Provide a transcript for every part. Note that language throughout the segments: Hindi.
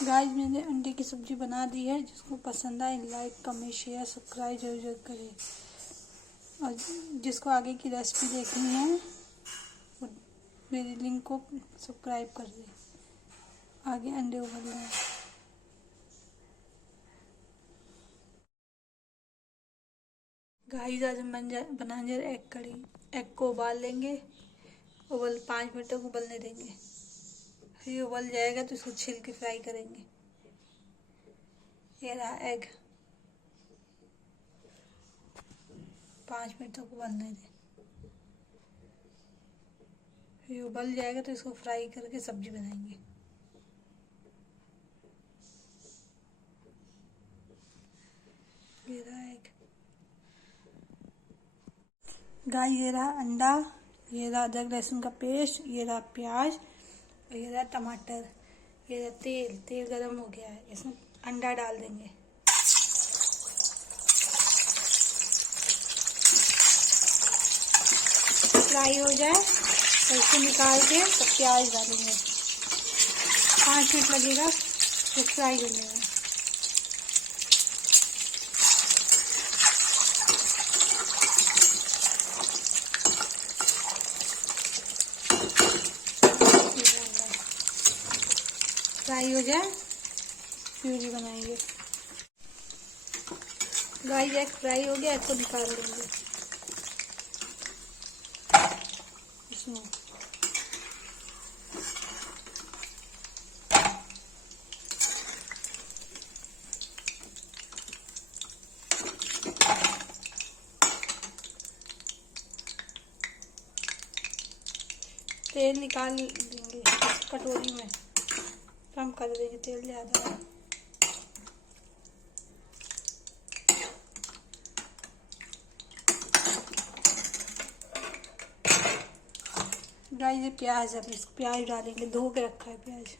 गाइस मैंने अंडे की सब्जी बना दी है। जिसको पसंद आए लाइक कमेंट शेयर सब्सक्राइब जरूर करें। और जिसको आगे की रेसिपी देखनी है वो मेरी लिंक को सब्सक्राइब कर दें। आगे अंडे उबल रहे हैं। गाइस आज हम बनाएंगे एग कड़ी। एग को उबाल लेंगे। 5 मिनट तक उबलने देंगे। फिर उबल जाएगा तो इसको छील के फ्राई करेंगे। ये रहा एग। 5 मिनट तक उबलने दें। फिर उबल जाएगा तो इसको फ्राई करके सब्जी बनाएंगे। ये रहा एग। गाय ये रहा अंडा। ये रहा अदरक लहसुन का पेस्ट। ये रहा प्याज और ये रहा टमाटर। ये रहा तेल। तेल गरम हो गया है। इसमें अंडा डाल देंगे। फ्राई हो जाए तो इसको निकाल के तब प्याज डालेंगे। 5 मिनट लगेगा तो फ्राई होने में। फ्राई हो जाए प्यूरी बनाएंगे। गाइस एग फ्राई हो गया। इसको निकाल लेंगे। इसमें तेल निकाल देंगे कटोरी में। कम कर देंगे तेल ज़्यादा है। गाइस ये प्याज है। इस प्याज डालेंगे। धो के रखा है प्याज।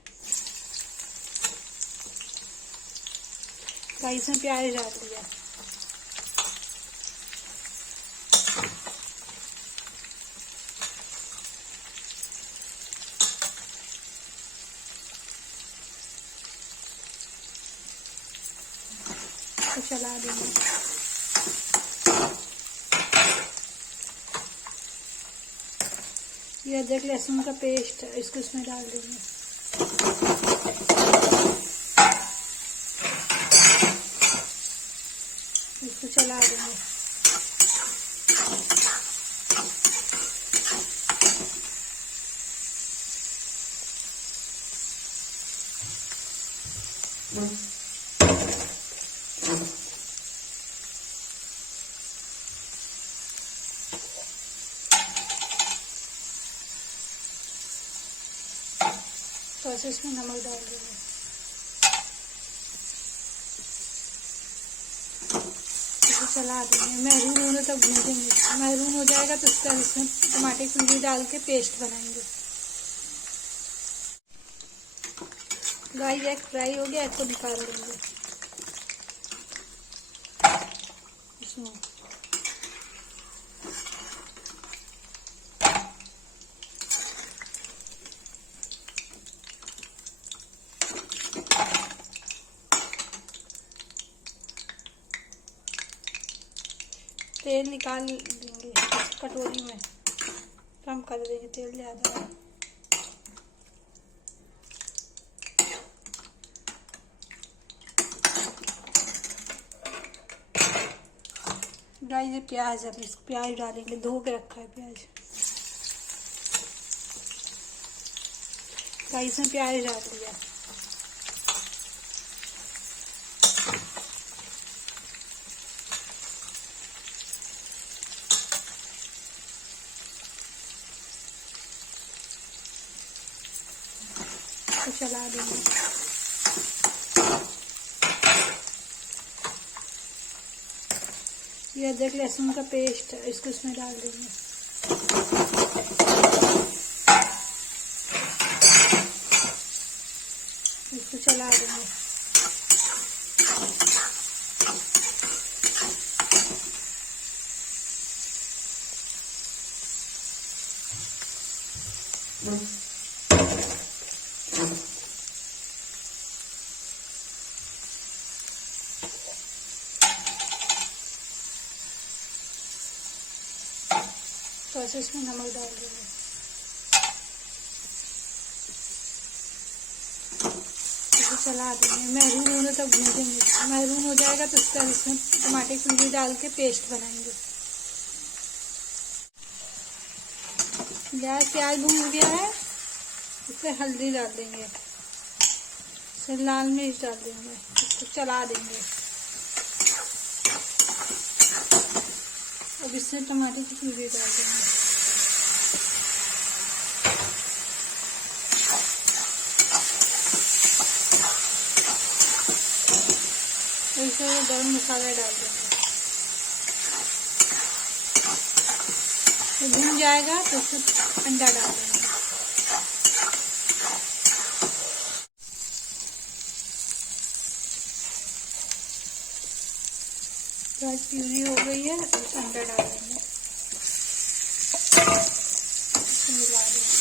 गाइस में प्याज डाल दिया। तो चला देंगे। ये अदरक लहसुन का पेस्ट है। इसको इसमें डाल देंगे। इसको चला देंगे। तो ऐसे इसमें नमक डाल देंगे। इसको चला देंगे। मैरून होने तक भूनेंगे। मैरून हो जाएगा तो इसमें टमाटर की प्यूरी डाल के पेस्ट बनाएंगे। गाइस एग फ्राई हो गया। इसको निकाल देंगे। इसमें तेल निकाल देंगे कटोरी में। कम कर देंगे तेल ज़्यादा है। गाइस ये प्याज है। इस प्याज डालेंगे। धो के रखा है प्याज। गाइस में प्याज डाल दिया। तो चला देंगे। ये अदरक लहसुन का पेस्ट है। इसको इसमें डाल देंगे। इसको चला देंगे। सा इसमें नमक डाल देंगे। इसे चला देंगे, मैरून होने तक भूनेंगे। मैरून हो जाएगा तो इसमें टमाटर की प्यूरी डाल के पेस्ट बनाएंगे। प्याज भून गया है, इसमें हल्दी डाल देंगे, इसमें लाल मिर्च डाल देंगे, इसको चला देंगे। अब इसमें टमाटर की प्यूरी डाल देंगे। इसमें गरम मसाला डाल देंगे। तो भून जाएगा तो उसमें अंडा डाल देंगे। प्याज प्यूरी हो गई है, तो अंडा डाल देंगे, मिला देंगे।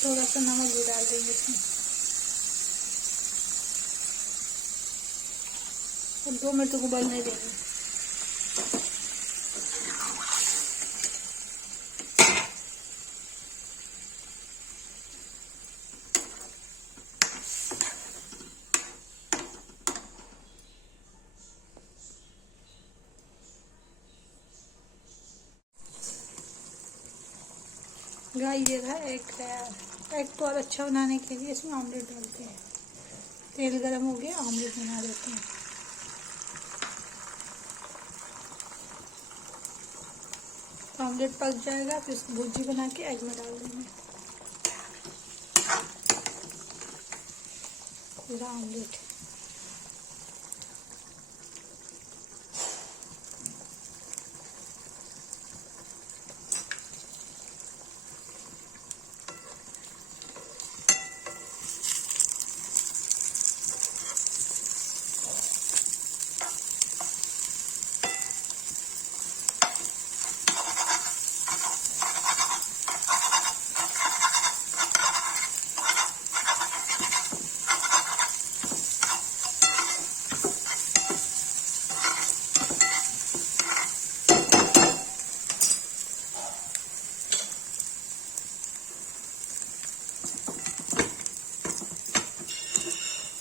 थोड़ा सा नमक भी डाल देंगे इसमें और 2 मिनट को उबलने देंगे। गाइस ये था एग तैयार। एग को और अच्छा बनाने के लिए इसमें ऑमलेट डालते हैं। तेल गरम हो गया, ऑमलेट बना देते हैं। ऑमलेट पक जाएगा फिर इसको भुर्जी बना के एग में डाल देंगे। पूरा ऑमलेट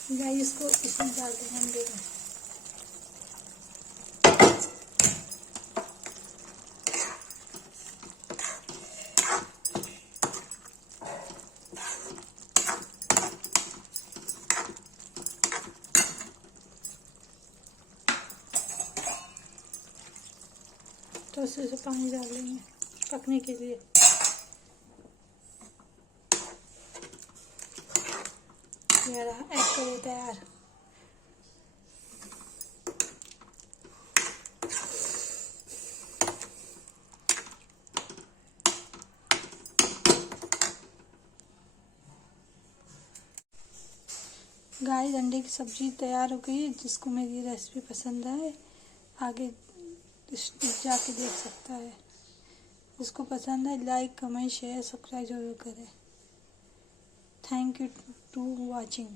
गाइस इसको इसमें डाल देंगे अंडे में। तो उससे पानी डाल लेंगे पकने के लिए। ये रहा एग करी तैयार। गाइस अंडे की सब्जी तैयार हो गई है। जिसको मेरी रेसिपी पसंद आए आगे जाके देख सकता है। जिसको पसंद है लाइक कमेंट शेयर सब्सक्राइब जरूर करें। Thank you to watching.